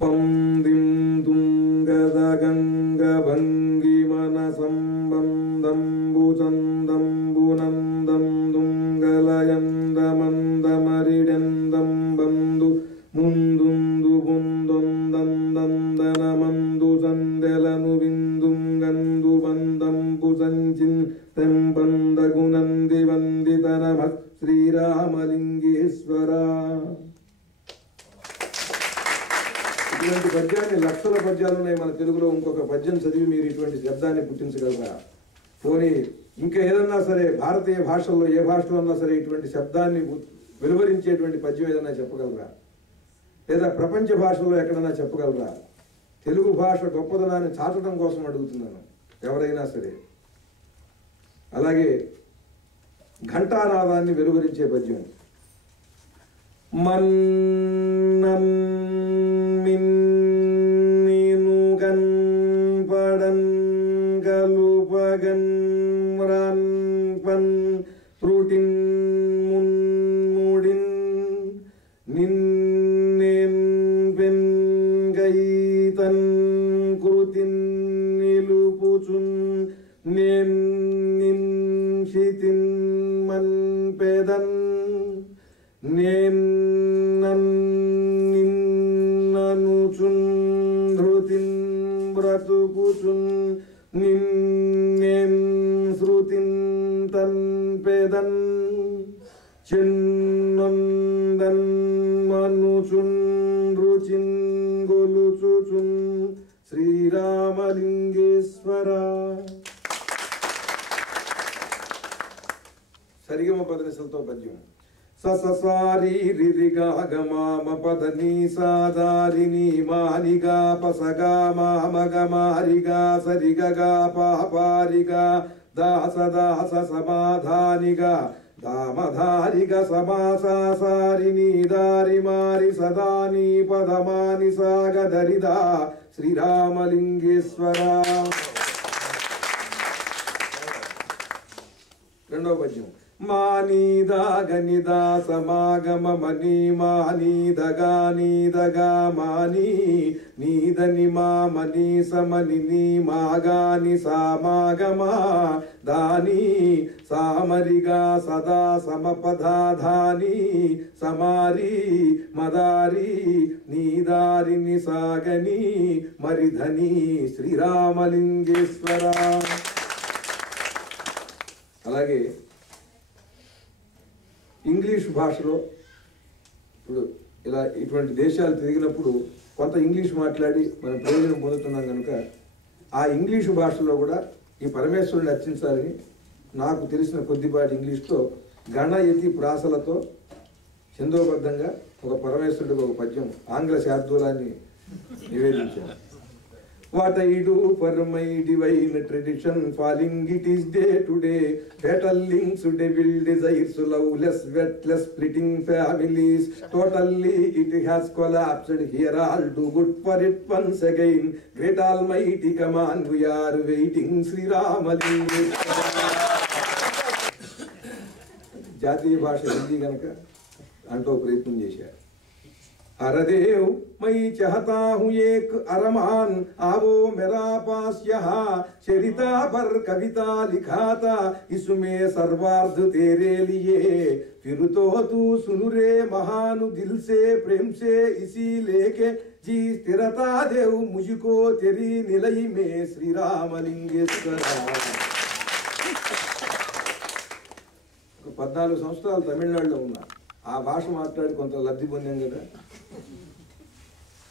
పందిం తుంగదగంగభంగిమనసంబంధంబు చందంబునందం తుంగలయందమందమరిడెందం బంధు ముందుందు బుందొందందందనమందు సందెలను విందుంగందు బందంపు సంచిన్ తెంబందగునంది వందితనమ శ్రీరామలింగేశ్వర. ఇటువంటి పద్యాన్ని లక్షల పద్యాలు ఉన్నాయి మన తెలుగులో. ఇంకొక పద్యం చదివి మీరు ఇటువంటి శబ్దాన్ని పుట్టించగలరా? పోనీ ఇంకా ఏదన్నా సరే భారతీయ భాషల్లో ఏ భాషలో అన్నా సరే ఇటువంటి శబ్దాన్ని వెలువరించేటువంటి పద్యం ఏదన్నా చెప్పగలరా? లేదా ప్రపంచ భాషల్లో ఎక్కడన్నా చెప్పగలరా? తెలుగు భాష గొప్పదనాన్ని చాటడం కోసం అడుగుతున్నాను ఎవరైనా సరే. అలాగే ఘంటానాదాన్ని వెలువరించే పద్యం. మన్నన్ మిన్నినుగన్ పడన్ గలుపగన్ మ్రాన్పన్ త్రుటిన్ మున్ముడిన్ నిన్నెన్ పెన్ గైతన్ కృతిన్ నిలుపుచున్ నేన్ నిన్షితిన్ మన్ పెదన్ నేన్ నన్నుచున్ ధృతిన్ బ్రతుకుచున్ నిన్నెన్ శృతిన్ తన్ పెదన్ చిన్నొందన్ మనుచున్ రుచిన్ గొలుచుచున్ శ్రీరామలింగేశ్వర. సరిగమ పదనిసలతో పద్యం. సససారి రిరిగాగమామ పదని సాదారిని మానిగా పసగా మామగమారిగా సరిగగా పాపారిగా దాసదాస సమాధానిగా దామధారిగా సమాసాసారిని దారి మారి సదాని పదమాని సాగదరిదా శ్రీరామలింగేశ్వర. రెండవ పద్యం. మానీదా గనిదా సమాగమ మనీ మానీదగా నీదగా మానీ నీదని మా మనీ సమని నీ మాగాని సామాగమా దాని సామరిగా సదా సమపదాధాని సమారి మదారి నీదారిని సాగని మరిధని శ్రీరామలింగేశ్వర. అలాగే ఇంగ్లీష్ భాషలో ఇప్పుడు ఇలా ఇటువంటి దేశాలు తిరిగినప్పుడు కొంత ఇంగ్లీష్ మాట్లాడి మనం ప్రయోజనం పొందుతున్నాం కనుక ఆ ఇంగ్లీషు భాషలో కూడా ఈ పరమేశ్వరుని అర్చించాలని నాకు తెలిసిన కొద్దిపాటి ఇంగ్లీష్తో గణయతి ప్రాసలతో ఛందోబద్ధంగా ఒక పరమేశ్వరుడికి ఒక పద్యం ఆంగ్ల శార్దూలాన్ని నివేదించాను. What I do for my divine tradition, falling it is day to day. Fatal links, devil desires, loveless, wetless, splitting families. Totally it has collapsed. Here I'll do good for it once again. Great Almighty, come on, we are waiting. Sri Ramalingeshwara. జాతీయ భాష హిందీ కనుక అంటూ ప్రయత్నం చేశారు. अरदेव मैं चाहता हूँ एक अरमान आवो मेरा पास यहाँ चरिता पर कविता लिखा था इसमें सर्वार्थ तेरे लिए फिर तो तू सुन रे महानु दिल से प्रेम से इसी लेके जी स्थिरता देव मुझको तेरी निलय में श्री रामलिंगेश्वर. 14 సంవత్సరాలు తమిళనాడులో ఉన్నా ఆ భాష మాట్లాడి కొంత లబ్ధి పొందాం కదా.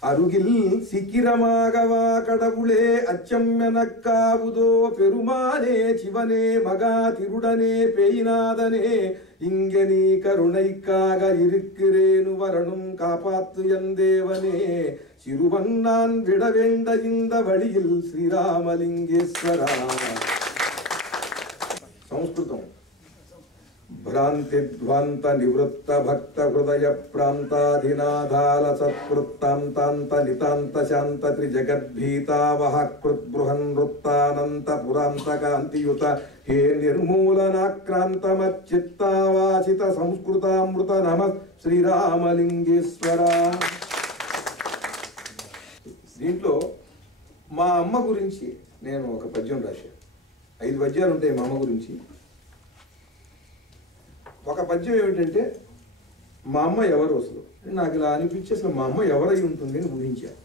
అరుగిల్ సిక్కిరమాగవా కడవులే అచ్చమ్మెనక్కావుదో పెరుమానే చివనే మగా తిరుడనే పేయినాదనే ఇంగెనీ కరుణైక్కాగ ఇరుక్కిరేను వరణం కాపాత్తు ఎందేవనే చిరువన్నాన్ విడవెండ ఇంద వడియిల్ శ్రీరామలింగేశ్వర. సంస్కృతం. భ్రాంతిధ్వాంత నివృత్త భక్త హృదయ ప్రాంతాధినాధాల సత్కృత్తాంతాంత నితాంత శాంత త్రిజగద్భీతావహ కృద్బృహన్ వృత్తానంత పురాంత కాంతియుత హే నిర్మూలనాక్రాంతమచ్చిత్తావాసిత సంస్కృతామృత నమ శ్రీరామలింగేశ్వర. దీంట్లో మా అమ్మ గురించి నేను ఒక పద్యం రాశాను. 5 పద్యాలు ఉంటాయి మా అమ్మ గురించి. ఒక పద్యం ఏమిటంటే, మా అమ్మ ఎవరు అసలు నాకు ఇలా అనిపించి అసలు మా అమ్మ ఎవరై ఉంటుంది అని ఊహించాను.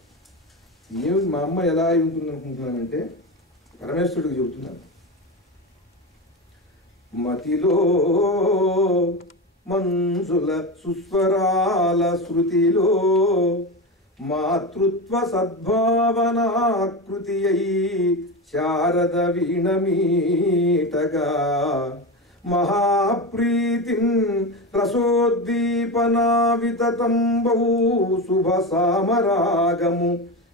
ఏమిటి మా అమ్మ ఎలా అయి ఉంటుంది అనుకుంటున్నానంటే, పరమేశ్వరుడికి చెబుతున్నాను. మతిలో మంజుల సుస్వరాల శృతిలో మాతృత్వ సద్భావనాకృతి అయి శారద వీణమీటగా మహాప్రీతిం రసోద్దీపనా వితతంబౌ శుభ సామరాగము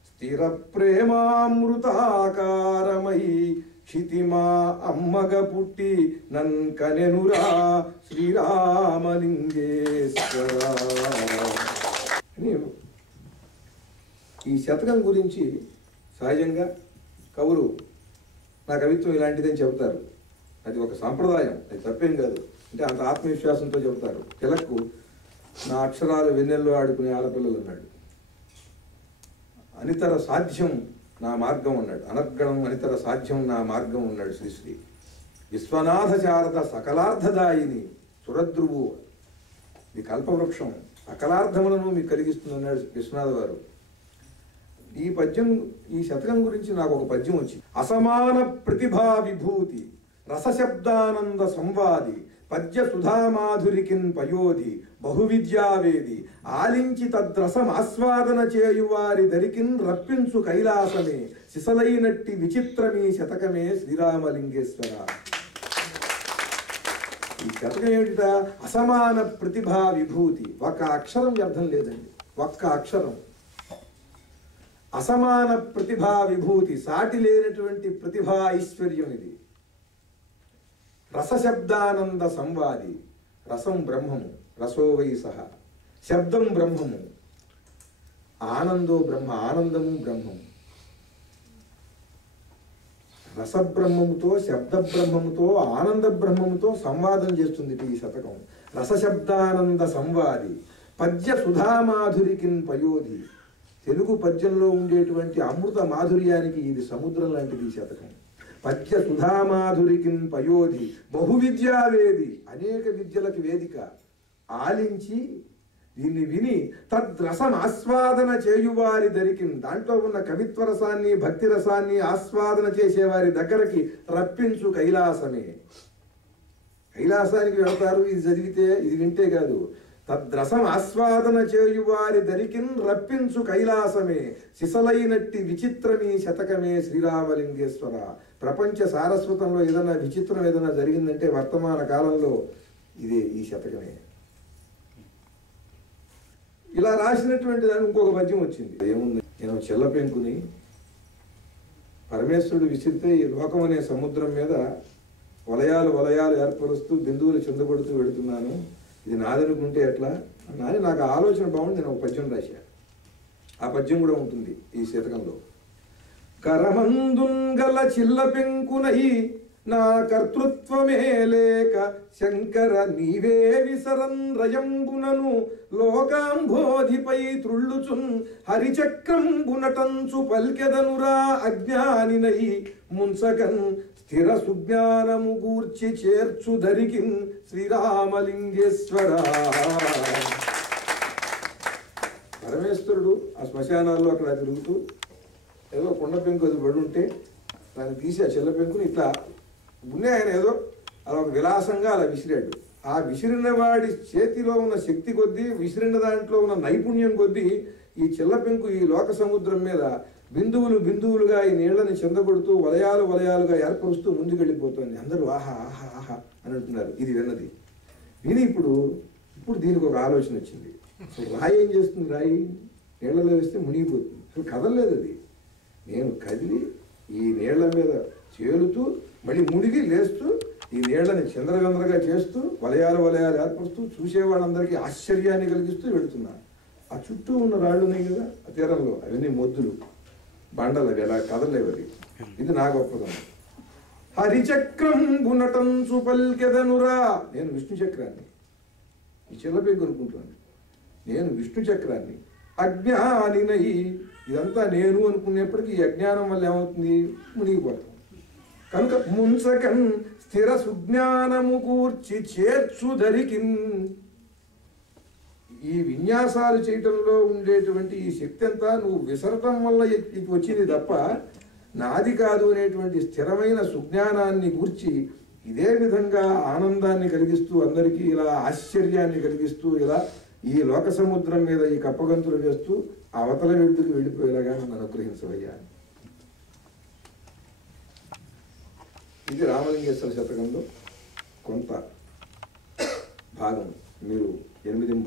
స్థిర ప్రేమామృతాకారమై క్షితిమా అమ్మగ పుట్టి నన్కనెనురా శ్రీరామలింగేశ్వర. ఈ శతకం గురించి సహజంగా కవులు నా కవిత్వం ఇలాంటిదని చెబుతారు. అది ఒక సాంప్రదాయం, అది తప్పేం కాదు. అంటే అంత ఆత్మవిశ్వాసంతో చెబుతారు. తిలక్కు నా అక్షరాలు వెన్నెల్లో ఆడుకునే ఆడపిల్లలు అన్నాడు. అనితర సాధ్యం నా మార్గం అన్నాడు. అనర్గణం అనితర సాధ్యం నా మార్గం అన్నాడు శ్రీశ్రీ. విశ్వనాథ శారద సకలార్థదాయిని సురద్రువు, ఈ కల్పవృక్షం సకలార్థములను మీకు కలిగిస్తుందన్నాడు విశ్వనాథ వారు. ఈ పద్యం, ఈ శతకం గురించి నాకు ఒక పద్యం వచ్చింది. అసమాన ప్రతిభా విభూతి రసశబ్దానంద సంవాది పద్య సుధామాధురికిన్ పయోధి బహువిద్యావేది ఆలించి తద్రసం ఆస్వాదన చేయువారి దరికిన్ రప్పించు కైలాసమే సిసలైనట్టి విచిత్రమీ శతకమే శ్రీరామలింగేశ్వర. ఈ శతకం ఏమిట? అసమాన ప్రతిభా విభూతి. ఒక్క అక్షరం వ్యర్థం లేదండి, ఒక్క అక్షరం. అసమాన ప్రతిభా విభూతి, సాటి లేనటువంటి ప్రతిభా ఐశ్వర్యం ఇది. రసశబ్దానంద సంవాది, రసం బ్రహ్మము, రసో వై సహ, శబ్దం బ్రహ్మము, ఆనందో బ్రహ్మ, ఆనందము బ్రహ్మము. రసబ్రహ్మముతో, శబ్ద బ్రహ్మముతో, ఆనంద బ్రహ్మముతో సంవాదం చేస్తుంది ఈ శతకం. రసశబ్దానంద సంవాది పద్య సుధామాధురికిన్ పయోధి. తెలుగు పద్యంలో ఉండేటువంటి అమృత మాధుర్యానికి ఇది సముద్రం లాంటిది ఈ శతకం. పద్య సుధామాధురికిన్ పయోధి బహువిద్యావేది, అనేక విద్యలకు వేదిక. ఆలించి దీన్ని విని తద్రసం ఆస్వాదన చేయువారి దరికిన్, దాంట్లో ఉన్న కవిత్వ రసాన్ని భక్తి రసాన్ని ఆస్వాదన చేసేవారి దగ్గరకి రప్పించు కైలాసమే. కైలాసానికి వెళ్తారు ఇది చదివితే, ఇది వింటే కాదు. తద్రసం ఆస్వాదన చేయువారి దరికిన్ రప్పించు కైలాసమే సిసలైనట్టి విచిత్రమీ శతకమే శ్రీరామలింగేశ్వర. ప్రపంచ సారస్వతంలో ఏదైనా విచిత్రం ఏదైనా జరిగిందంటే వర్తమాన కాలంలో ఇదే, ఈ శతకమే. ఇలా రాసినటువంటి దానికి ఇంకొక పద్యం వచ్చింది. ఏముంది? నేను చెల్ల పెంకుని పరమేశ్వరుడు విసిరితే ఈ లోకం అనే సముద్రం మీద వలయాలు వలయాలు ఏర్పరుస్తూ బిందువులు చెందగొడుతూ వెళుతున్నాను, ఇది నాదనుకుంటే ఎట్లా అని నాకు ఆలోచన బాగుంది. నేను ఒక పద్యం రాశా. ఆ పద్యం కూడా ఉంటుంది ఈ శతకంలో. కరమందుంగల చిల్ల పెంకునై నా కర్తృత్వమే లేక శంకర నీవే విసరన్ రయంబునను లోకాంబోధిపై త్రుళ్ళుచున్ హరిచక్రంబునటంచు పల్కెదనురా అజ్ఞానినై ముంచకన్ స్థిర సుజ్ఞానము గూర్చి చేర్చు ధరికిన్ శ్రీరామలింగేశ్వర. పరమేశ్వరుడు ఆ శ్మశానాల్లో అక్కడ తిరుగుతూ ఏదో కొండ పెంకు అది పడి ఉంటే దాన్ని తీసి ఆ చెల్ల పెంకుని ఇట్లా ఉన్నే ఆయన ఏదో అలా ఒక విలాసంగా అలా విసిరాడు. ఆ విసిరిన వాడి చేతిలో ఉన్న శక్తి కొద్దీ, విసిరిన దాంట్లో ఉన్న నైపుణ్యం కొద్దీ ఈ చెల్ల పెంకు ఈ లోక సముద్రం మీద బిందువులు బిందువులుగా ఈ నీళ్లని చెందగొడుతూ వలయాలు వలయాలుగా ఏర్పరుస్తూ ముందుకెళ్ళిపోతుంది. అందరూ ఆహా ఆహా ఆహా అని అంటున్నారు. ఇది విన్నది విని ఇప్పుడు దీనికి ఒక ఆలోచన వచ్చింది. అసలు రాయి ఏం చేస్తుంది? రాయి నీళ్లలో వేస్తే మునిగిపోతుంది, అసలు కదలలేదు అది. నేను కదిలి ఈ నీళ్ల మీద చేలుతూ మళ్ళీ మునిగి లేస్తూ ఈ నీళ్లని చంద్రగంద్రగా చేస్తూ వలయాలు వలయాలు ఏర్పరుస్తూ చూసేవాళ్ళందరికీ ఆశ్చర్యాన్ని కలిగిస్తూ వెళుతున్నా. ఆ చుట్టూ ఉన్న రాళ్ళు ఉన్నాయి కదా ఆ తీరంలో, అవన్నీ మొద్దులు బండలు, అవి ఎలా కదలేవు. అది ఇది నా గొప్పదనం. హరిచక్రం బునటంచు పల్కెదనురా, నేను విష్ణు చక్రాన్ని. ఈ చిల్లపేగు అనుకుంటాను, నేను విష్ణు చక్రాన్ని. అజ్ఞానినై ఇదంతా నేను అనుకునేప్పటికీ ఈ అజ్ఞానం వల్ల ఏమవుతుంది, మునిగిపోతాం. కనుక ముంచకన్ స్థిర సుజ్ఞానము కూర్చి చేర్చుదరికిన్, ఈ విన్యాసాలు చేయటంలో ఉండేటువంటి ఈ శక్తి అంతా నువ్వు విసరటం వల్ల వచ్చింది తప్ప నాది కాదు అనేటువంటి స్థిరమైన సుజ్ఞానాన్ని గూర్చి ఇదే విధంగా ఆనందాన్ని కలిగిస్తూ అందరికీ ఇలా ఆశ్చర్యాన్ని కలిగిస్తూ ఇలా ఈ లోక సముద్రం మీద ఈ కప్పగంతులు వేస్తూ అవతల వెళ్తుకు వెళ్ళిపోయేలాగా నన్ను అనుగ్రహించవయ్యా. ఇది రామలింగేశ్వర శతకంలో కొంత భాగం. మీరు 8